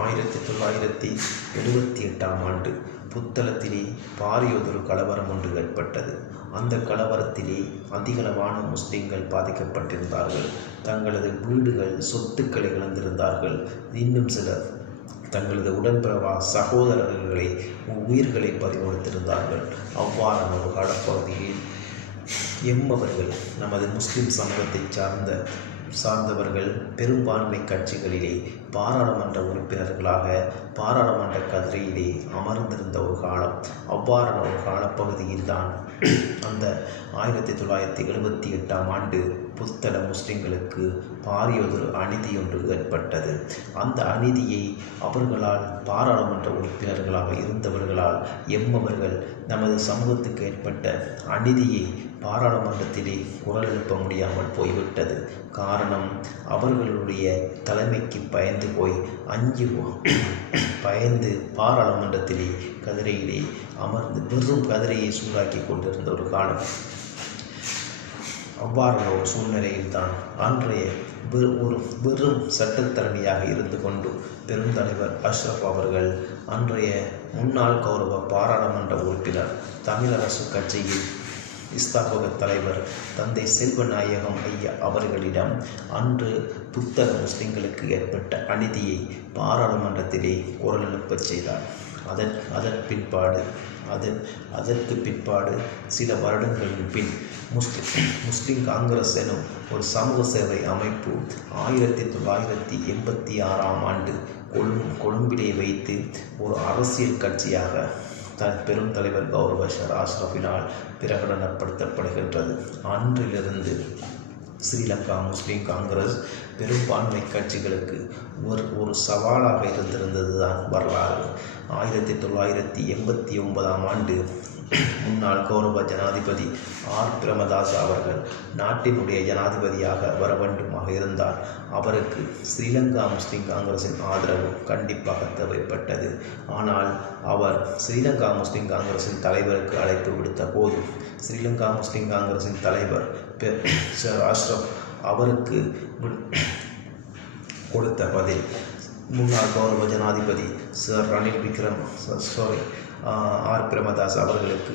1978ஆம் ஆண்டு புத்தளத்திலே பாரியதொரு கலவரம் ஒன்று ஏற்பட்டது. அந்த கலவரத்திலே அதிகளவான முஸ்லிம்கள் பாதிக்கப்பட்டிருந்தார்கள். தங்களது வீடுகள், சொத்துக்களை இழந்திருந்தார்கள். இன்னும் சிலர் தங்களது உடன்பிறவா சகோதரர்களை உயிர்களை பறிகொடுத்திருந்தார்கள். அவ்வாறான ஒரு காலப்பகுதியில் எம்மவர்கள் நமது முஸ்லிம் சமூகத்தை சார்ந்தவர்கள் பெரும்பான்மை கட்சிகளிலே பாராளுமன்ற உறுப்பினர்களாக பாராளுமன்ற கதிரையிலே அமர்ந்திருந்த ஒரு காலம். அவ்வாறான ஒரு காலப்பகுதியில்தான் அந்த 1978ஆம் ஆண்டு புத்தள முஸ்லிம்களுக்கு பாரியதொரு அநீதி ஒன்று ஏற்பட்டது. அந்த அநீதியை அவர்களால் பாராளுமன்ற உறுப்பினர்களாக இருந்தவர்களால் எம்மவர்கள் நமது சமூகத்துக்கு ஏற்பட்ட அநீதியை பாராளுமன்றத்திலே குரல் எழுப்ப முடியாமல் போய்விட்டது. காரணம், அவர்களுடைய தலைமைக்கு பயந்து பாராளுமன்றத்திலே கதிரையிலே அமர்ந்து வெறும் கதிரையை சூடாக்கி கொண்டிருந்த ஒரு காலம். அவ்வாறான ஒரு சூழ்நிலையில்தான் அன்றைய ஒரு வெறும் சட்டத்தரணியாக இருந்து கொண்டு பெருந்தலைவர் அஷ்ரப் அவர்கள் அன்றைய முன்னாள் கௌரவ பாராளுமன்ற உறுப்பினர், தமிழரசு கட்சியில் ஸ்தாபக தலைவர் தந்தை செல்வநாயகம் ஐயா அவர்களிடம் அன்று புத்தள முஸ்லிம்களுக்கு ஏற்பட்ட அநீதியை பாராளுமன்றத்திலே குரல் எழுப்பச் செய்தார். அதற்கு பிற்பாடு சில வருடங்களின் பின் முஸ்லிம் காங்கிரஸ் எனும் ஒரு சமூக சேவை அமைப்பு 1986ஆம் ஆண்டு கொழும்பிலே வைத்து ஒரு அரசியல் கட்சியாக பெரும் தலைவர் கௌரவ அஷ்ரஃபினால் பிரகடனப்படுத்தப்படுகின்றது. அன்றிலிருந்து ஸ்ரீலங்கா முஸ்லிம் காங்கிரஸ் பெரும்பான்மை கட்சிகளுக்கு ஒரு சவாலாக இருந்திருந்தது தான் வரலாறு. 1989ஆம் ஆண்டு முன்னாள் கௌரவ ஜனாதிபதி ஆர். பிரேமதாச அவர்கள் நாட்டினுடைய ஜனாதிபதியாக வர வேண்டுமாக இருந்தால் அவருக்கு ஸ்ரீலங்கா முஸ்லிம் காங்கிரஸின் ஆதரவு கண்டிப்பாக தேவைப்பட்டது. ஆனால் அவர் ஸ்ரீலங்கா முஸ்லிம் காங்கிரஸின் தலைவருக்கு அழைப்பு விடுத்த போது ஸ்ரீலங்கா முஸ்லிம் காங்கிரஸின் தலைவர் சர் அஷ்ரப் அவருக்கு கொடுத்த பதில் முன்னாள் கௌரவ ஜனாதிபதி சர் ரணில் ஆர். பிரேமதாஸ் அவர்களுக்கு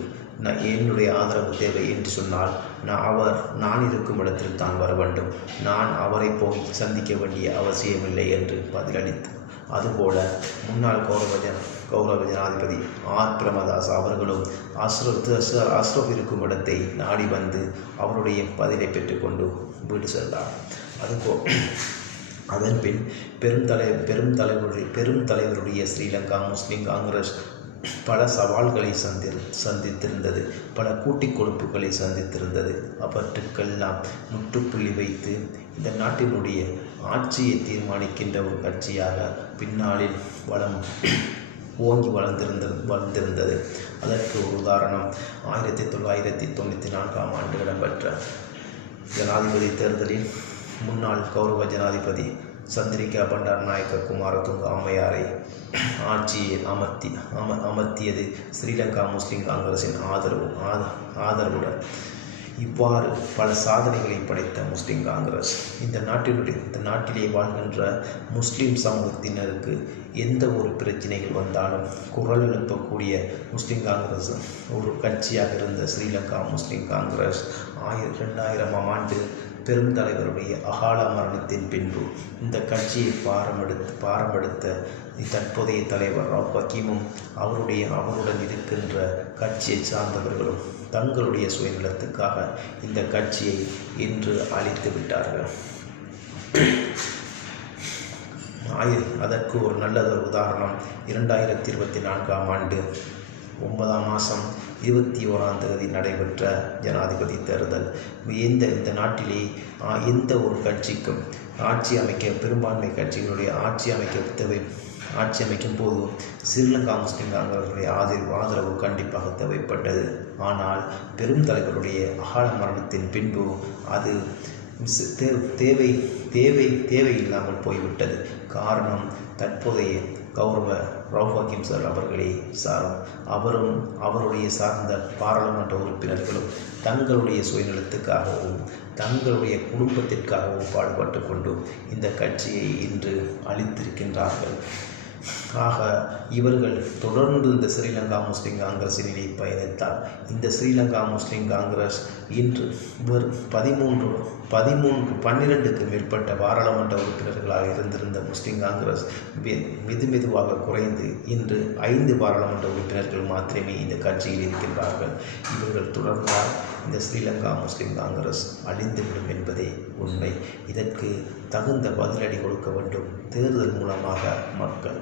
என்னுடைய ஆதரவு தேவை என்று சொன்னால் நான் இருக்கும் இடத்தில் தான் வர வேண்டும், நான் அவரை போய் சந்திக்க வேண்டிய அவசியமில்லை என்று பதிலளித்தார். அதுபோல முன்னாள் கௌரவ ஜனாதிபதி ஆர். பிரேமதாஸ் அவர்களும் அஷ்ரப் இருக்கும் இடத்தை நாடி வந்து அவருடைய பதிலை பெற்றுக்கொண்டு வீடு சென்றார். அதன் பின் பெருந்தலைவருடைய ஸ்ரீலங்கா முஸ்லிம் காங்கிரஸ் பல சவால்களை சந்தித்திருந்தது, பல கூட்டிக் கொடுப்புகளை சந்தித்திருந்தது. அவற்றுக்கெல்லாம் முற்றுப்புள்ளி வைத்து இந்த நாட்டினுடைய ஆட்சியை தீர்மானிக்கின்ற ஒரு கட்சியாக பின்னாளில் ஓங்கி வளர்ந்திருந்தது. அதற்கு ஒரு உதாரணம் 1994ஆம் ஆண்டு இடம்பெற்ற ஜனாதிபதி தேர்தலில் முன்னாள் கௌரவ ஜனாதிபதி சந்திரிகா பண்டாரநாயக்க குமாரதுங்க அம்மையாரை ஆட்சியை அமர்த்தியது ஸ்ரீலங்கா முஸ்லிம் காங்கிரஸின் ஆதரவுடன். இவ்வாறு பல சாதனைகளை படைத்த முஸ்லிம் காங்கிரஸ் இந்த நாட்டிலே வாழ்கின்ற முஸ்லிம் சமூகத்தினருக்கு எந்த ஒரு பிரச்சனைகள் வந்தாலும் குரல் எழுப்பக்கூடிய முஸ்லிம் காங்கிரஸ் ஒரு கட்சியாக இருந்த ஸ்ரீலங்கா முஸ்லிம் காங்கிரஸ் 2000ஆம் ஆண்டு பெருந்தலைவருடைய அகால மரணத்தின் பின்பு இந்த கட்சியை பாரமெடுத்த தற்போதைய தலைவர் ரவுஃப் ஹக்கீமும் அவருடன் இருக்கின்ற கட்சியை சார்ந்தவர்களும் தங்களுடைய சுயநலத்துக்காக இந்த கட்சியை இன்று அழித்து விட்டார்கள். அதற்கு ஒரு நல்லதொரு உதாரணம் 2024ஆம் ஆண்டு 9ஆம் மாதம் 21ஆம் தேதி நடைபெற்ற ஜனாதிபதி தேர்தல். இந்த நாட்டிலே எந்த ஒரு கட்சிக்கும் பெரும்பான்மை கட்சிகளுடைய ஆட்சி அமைக்கும் போது ஸ்ரீலங்கா முஸ்லிம் காங்கிரஸுடைய ஆதரவு கண்டிப்பாக தேவைப்பட்டது. ஆனால் பெரும் தலைவருடைய அகால மரணத்தின் பின்பு அது தேவையில்லாமல் போய்விட்டது. காரணம், தற்போதைய கௌரவ ரவுஃப் ஹக்கீம் சார் அவர்களே அவருடைய சார்ந்த பாராளுமன்ற உறுப்பினர்களும் தங்களுடைய சுயநலத்துக்காகவும் தங்களுடைய குடும்பத்திற்காகவும் பாடுபட்டு கொண்டு இந்த கட்சியை இன்று அழித்திருக்கின்றார்கள். ஆக இவர்கள் தொடர்ந்து இந்த ஸ்ரீலங்கா முஸ்லீம் காங்கிரஸினிலே பயணித்தார். இந்த ஸ்ரீலங்கா முஸ்லீம் காங்கிரஸ் இன்று வெறும் 12க்கு மேற்பட்ட பாராளுமன்ற உறுப்பினர்களாக இருந்திருந்த முஸ்லீம் காங்கிரஸ் மெதுவாக குறைந்து இன்று 5 பாராளுமன்ற உறுப்பினர்கள் மாத்திரமே இந்த கட்சியில் இருக்கின்றார்கள். இவர்கள் தொடர்ந்தால் இந்த ஸ்ரீலங்கா முஸ்லீம் காங்கிரஸ் அழிந்துவிடும் என்பதே உண்மை. இதற்கு தகுந்த பதிலடி கொடுக்க வேண்டும். தேர்தல் மூலமாக மக்கள்